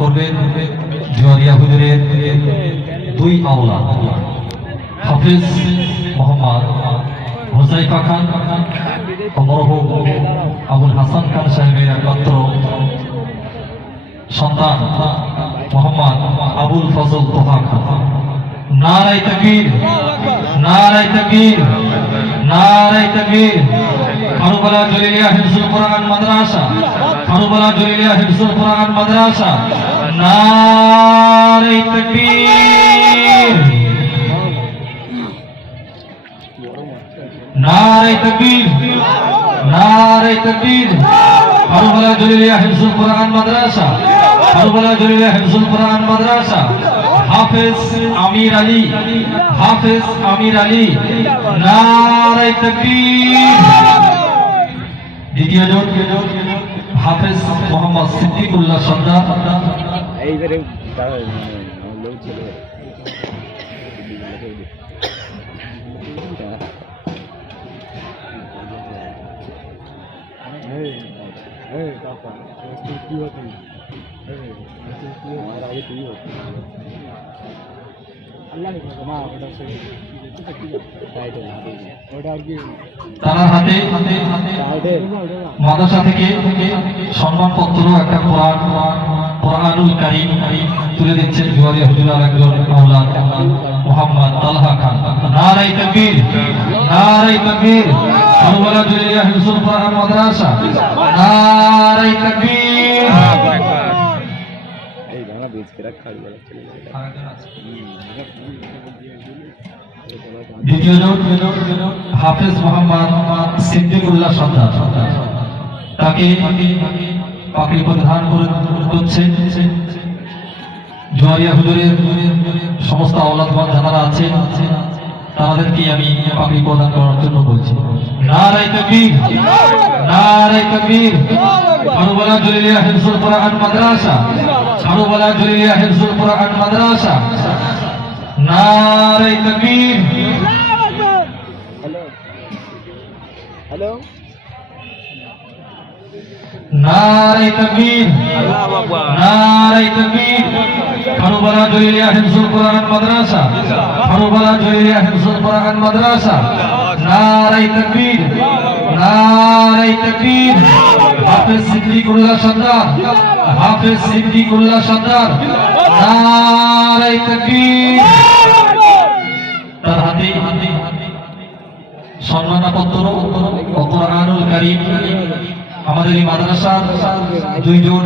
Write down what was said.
করবেন জুয়ারিয়া হুজুরের দুই আওলাদ হাফেজ মোহাম্মদ হুজাইফা খান ও মরহুম আবুল হাসান খান সাহেবের একমাত্র সন্তান মোহাম্মদ আবুল ফজল তোহা খান। নারায়ে তাকবীর, নারায়ে তাকবীর, নারায়ে তাকবীর। কারবালা জলিলিয়া হিফজুল কোরআন মাদ্রাসা, কারবালা জলিলিয়া হিফজুল কোরআন মাদ্রাসা। নারায়ে তাকবীর, নারায়ে তাকবীর, নারায়ে তাকবীর। কারবালা জলিলিয়া হিফজুল কোরআন মাদ্রাসা, কারবালা জলিলিয়া হিফজুল কোরআন মাদ্রাসা। হাফেজ আমির আলী, হাফেজ আমির আলী। নারায়ে তাকবীর। দ্বিতীয় জন হাফেজ মোহাম্মদ সিদ্দিকুল্লাহ সর্দার। এইবারে লোক ছিল তার হাতে মাদ্রাসা থেকে সম্মানপত্র একটা কোরআনুল কারীম তুলে দিচ্ছেন জুয়ারিয়া হুজুরের একজন আওলাদ মোহাম্মদ তালহা খান। নারায়ে তাকবীর, নারায়ে তাকবীর। কারবালা জলিলিয়া হিফজুল কোরআন মাদ্রাসা। নারায়ে তাকবীর। এই বাংলা বেচ করে খাড়ি বলা চলে দ্বিতীয় জন হাফেজ মোহাম্মদ সিদ্দিকুল্লাহ সর্দার। তাকে পাগড়ি পরিধান করছে জুয়ারিয়া হুজুরের সমস্ত আওলাদগণ যারা আছেন তাদেরকে আমি পাগড়ি প্রদান করার জন্য বলছি। নারায়ে তাকবীর, নারায়ে তাকবীর। কারবালা জলিলিয়া হিফজুল কোরআন মাদ্রাসা, কারবালা জলিলিয়া হিফজুল কোরআন মাদ্রাসা। নারায়ে তাকবীর। হ্যালো নারায়ে তাকবীর, নারায়ে তাকবীর। কারবালা জলিলিয়া হিফজুল কোরআন মাদ্রাসা, কারবালা জলিলিয়া হিফজুল কোরআন মাদ্রাসা। নারায়ে তাকবীর, নারায়ে তাকবীর। হাফেজ সিদ্দিকুল্লাহ সর্দার, হাফেজ সিদ্দিকুল্লাহ সর্দার। নারায়ে তাকবীর। তার হাতে সম্মানপত্র ও কোরআনুল কারীম। আমাদের এই মাদ্রাসার দুইজন